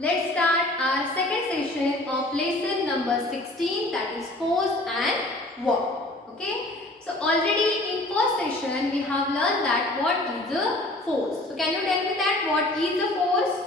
let's start our second session of lesson number 16, that is force and work. Okay, so already in first session we have learned that what is a force. So can you tell me that what is a force?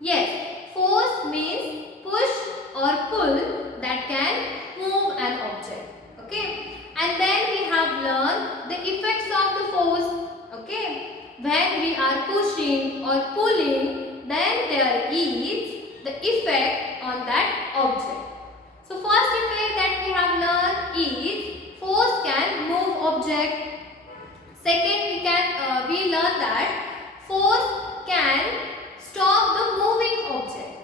Yes, force means push or pull that can move an object. Okay, and then we have learned the effects of the force. Okay, when we are pushing or pulling, then there is the effect on that object. So first effect that we have learned is force can move object. Second, we learn that force can stop the moving object.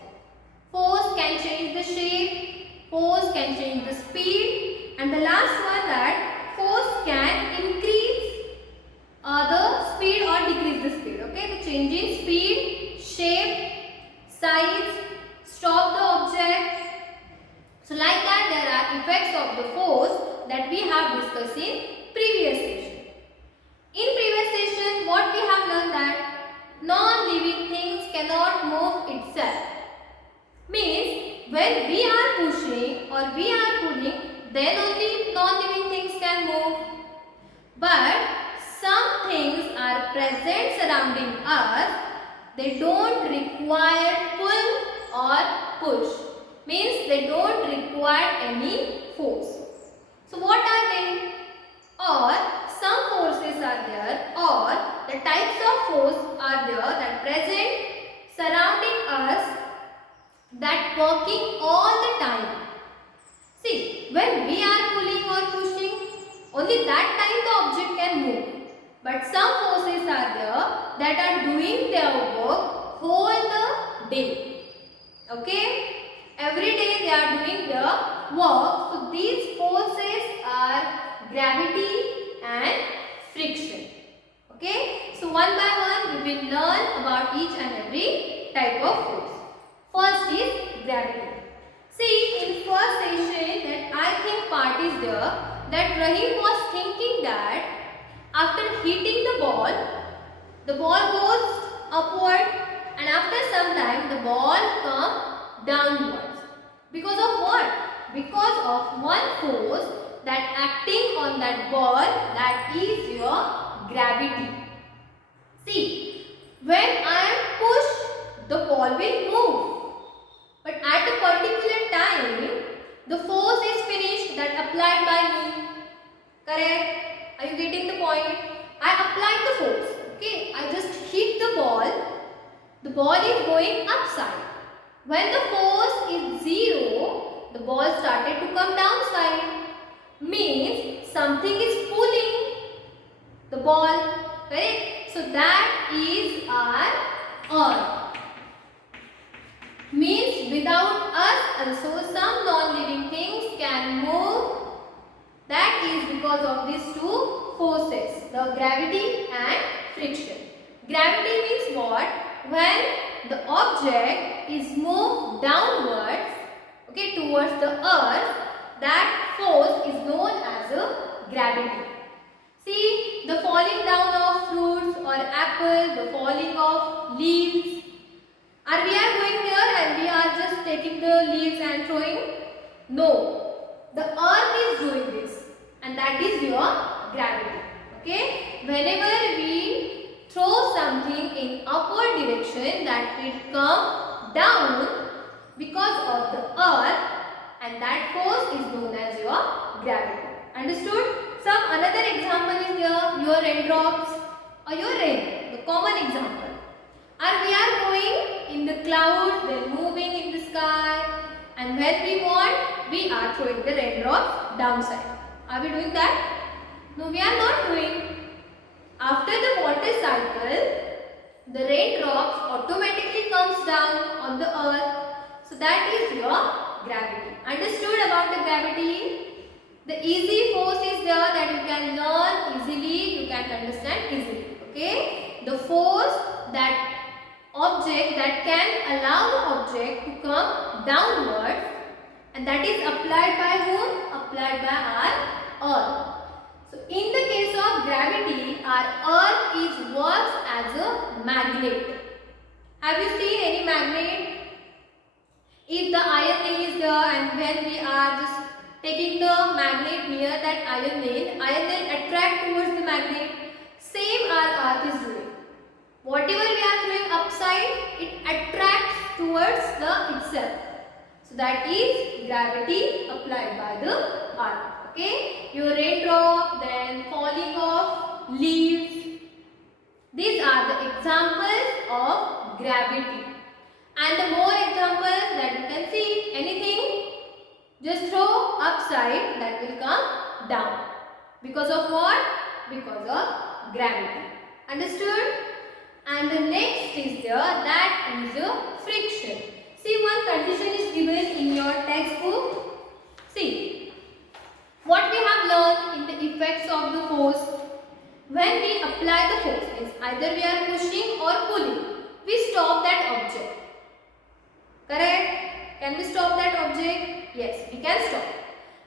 Force can change the shape, force can change the speed, and the last one that force can increase the speed or decrease the speed. Okay, the change in speed, shape, size, stop the object. So like that there are effects of the force that we have discussed in previous session. In previous session what we have learned that non-living things cannot move itself. Means when we are pushing or we are pulling, then only non-living things can move. But some things are present surrounding us, they don't require pull or push. Means they don't require any force. So what are they? Or some forces are there, or the types of force are there that present surrounding us, that working all the time. See, when we are pulling or pushing, only that time the object can move. But some forces are there that are doing their work whole the day. Okay? Every day they are doing their work. So these forces are gravity and friction. Okay? So one by one we will learn about each and every type of force. First is gravity. See, in first session that I think part is there, that Rahim was thinking that after hitting the ball goes upward, and after some time the ball comes downwards. Because of what? Because of one force that acting on that ball, that is your gravity. See, when I am pushed, the ball will move. But at a particular time, the force is finished that applied by me. Correct? Are you getting the point? I applied the force. Okay, I just hit the ball is going upside. When the force is 0, the ball started to come downside. Means something is pulling the ball. Correct? So that is our earth. Means without us also some non-living things can move. That is because of these two forces, the gravity and friction. Gravity means what? When the object is moved downwards, okay, towards the earth, that force is known as a gravity. See, the falling down of fruits or apple, the falling of leaves. Are we going there and we are just taking the leaves and throwing? No. The earth is doing this, and that is your gravity. Okay? Whenever we throw something in upward direction, that will come down because of the earth, and that force is known as your gravity. Understood? Some another example is here, your raindrops or your rain, the common example. We are going in the clouds, then moving in the sky, and when we want, we are throwing the raindrops downside. Are we doing that? No, we are not doing. After the water cycle, the raindrops automatically comes down on the earth. So that is your gravity. Understood about the gravity? The easy force is there that you can learn easily, you can understand easily. Okay? The force that object that can allow the object to come downwards, and that is applied by whom? Applied by our earth. So in the case of gravity, our earth works as a magnet. Have you seen any magnet? If the iron nail is there and when we are just taking the magnet near that iron nail attract towards the magnet. Same our earth is doing. Whatever we are throwing upside, it attracts towards the itself. So that is gravity applied by the earth. Okay, your raindrop, then falling of leaves. These are the examples of gravity. And the more examples that you can see, anything just throw upside, that will come down. Because of what? Because of gravity. Understood? And the next is there, that is friction. See, one condition is given in your textbook. See, what we have learned in the effects of the force. When we apply the force, means either we are pushing or pulling, we stop that object. Correct? Can we stop that object? Yes, we can stop.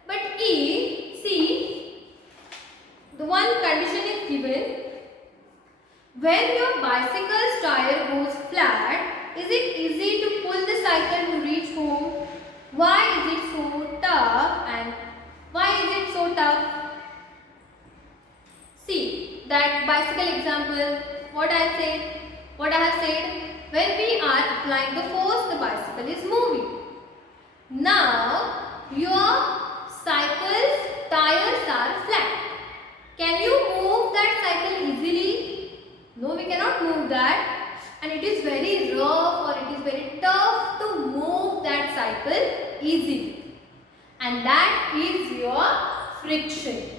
But if, see, the one condition is given, when your bicycle's tire goes flat, is it easy to pull the cycle to reach home? Why is it so tough and why is it so tough? See, that bicycle example, what I have said, when we are applying the force, the bicycle is moving. Now, your cycle's tires are flat. Can you move that cycle easily? No, we cannot move that. And it is very rough or it is very tough to move that cycle easily. And that is your friction.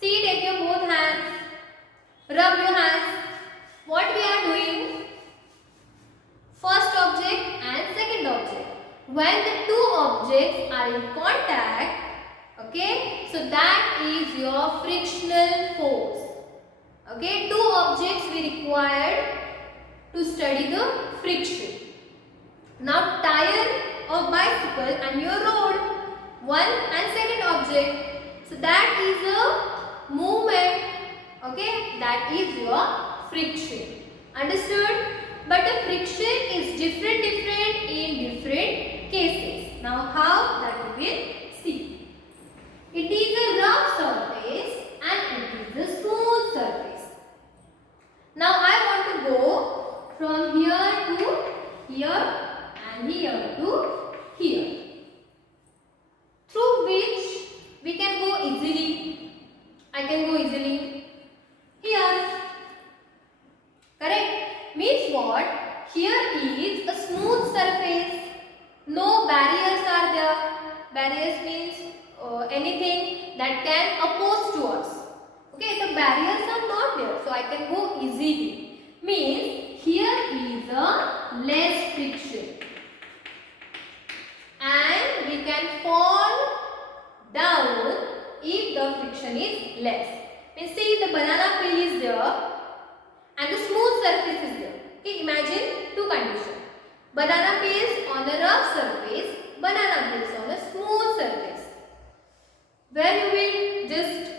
See, take your both hands. Rub your hands. What we are doing? First object and second object. When the two objects are in contact, okay, so that is your frictional force. Okay, two objects we required to study the friction. Now tire of bicycle and your road, one and second object. So that is a movement. Okay, that is your friction. Understood? But the friction is different in different cases. Now how, that we will see. It is a rough surface and it is a smooth surface. Now I want to go from here to here and here to here. Through which we can go easily. I can go easily here. Correct? Means what? Here is a smooth surface. No barriers are there. Barriers means anything that can oppose to us. Okay, the barriers are not there. So I can go easily. Means here is a less friction. And we can fall down if the friction is less. Means see, the banana peel is there and the smooth surface is there. Okay, imagine two conditions. Banana peels on a rough surface, banana peels on a smooth surface. Where you will just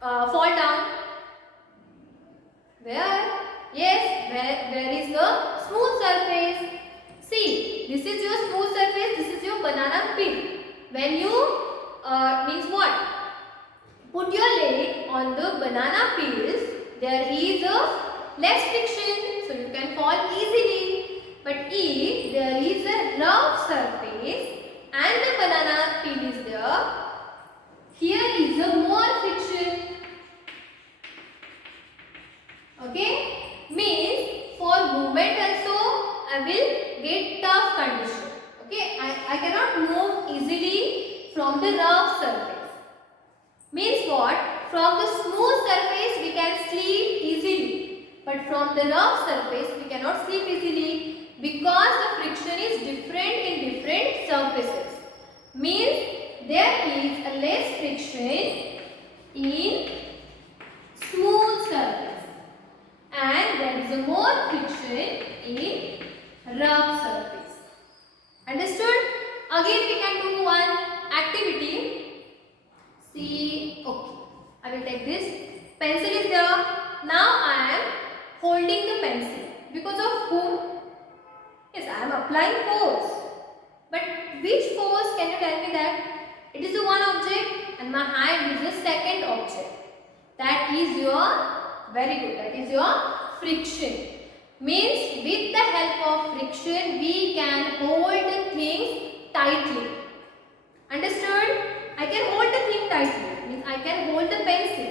fall down? Where? Yes, where is the smooth surface? See, this is your smooth surface, this is your banana peel. When you, means what? Put your leg on the banana peels, there is a less friction, so you can fall easily. But if there is a rough surface and the banana peel is there, here is a more friction. Okay? Means for movement also I will get tough condition. Okay? I cannot move easily from the rough surface. Means what? From the smooth surface we can sleep easily. But from the rough surface we cannot sleep easily because the friction is different in different surfaces. Means there is a less friction in smooth surface and there is a more friction in rough surface. Understood? Again we can do one activity. See, okay, I will take this. Pencil is there. Now I am holding the pencil. Because of whom? Yes, I am applying force. But which force, can you tell me that? It is the one object and my hand is the second object. That is your, very good, that is your friction. Means with the help of friction we can hold things tightly. Understood? I can hold the thing tightly. Means I can hold the pencil.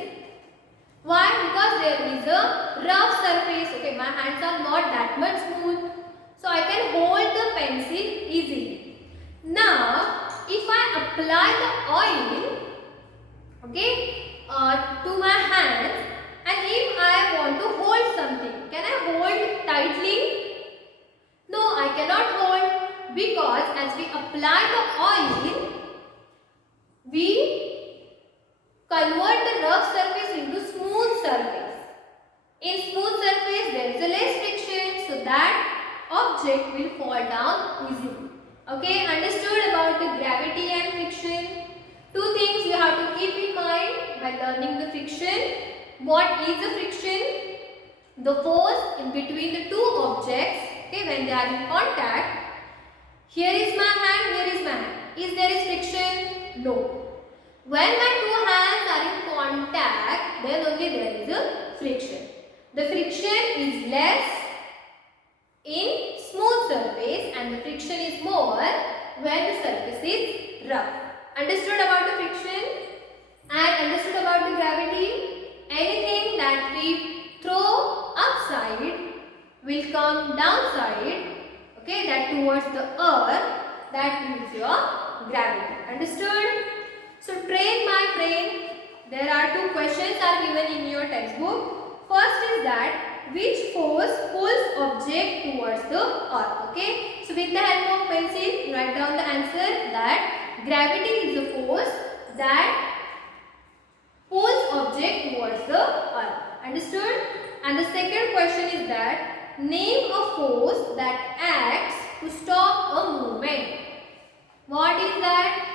Why? Because there is a rough surface. Okay, my hands are not that much smooth. So I can hold the pencil easily. Now, if I apply the oil, okay, to my hands, and if I want to hold something, can I hold tightly? No, I cannot hold, because as we apply the oil, we convert the rough surface into smooth surface. In smooth surface there is a less friction, so that object will fall down easily. Okay, understood about the gravity and friction? Two things you have to keep in mind by learning the friction. What is the friction? The force in between the two objects, okay, when they are in contact. Here is my hand, here is my hand. Is there is friction? No. When my two hands are in contact, then only there is a friction. The friction is less in smooth surface and the friction is more when the surface is rough. Understood about the friction and understood about the gravity? Anything that we throw upside will come downside, okay, that towards the earth, that is your gravity. Understood? So train my brain. There are two questions are given in your textbook. First is that which force pulls object towards the earth. Okay. So with the help of pencil, write down the answer that gravity is a force that pulls object towards the earth. Understood? And the second question is that name a force that acts to stop a movement. What is that?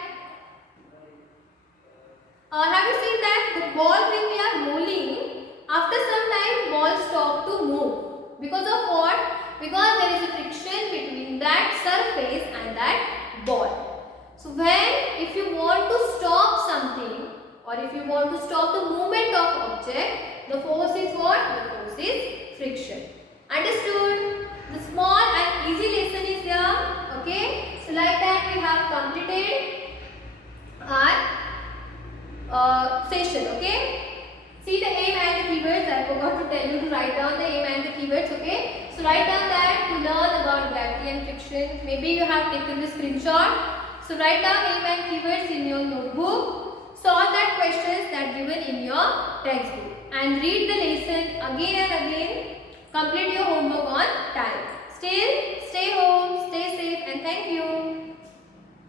Have you seen that the ball, when we are rolling, after some time ball stop to move. Because of what? Because there is a friction between that surface and that ball. So when, if you want to stop something or if you want to stop the movement of object, the force is what? The force is friction. Understood? The small and easy lesson is here. Okay. So like that we have completed our session. Okay. See the aim and the keywords. I forgot to tell you to write down the aim and the keywords. Okay. So write down that to learn about gravity and friction. Maybe you have taken the screenshot. So write down aim and keywords in your notebook. Solve that questions that given in your textbook. And read the lesson again and again. Complete your homework on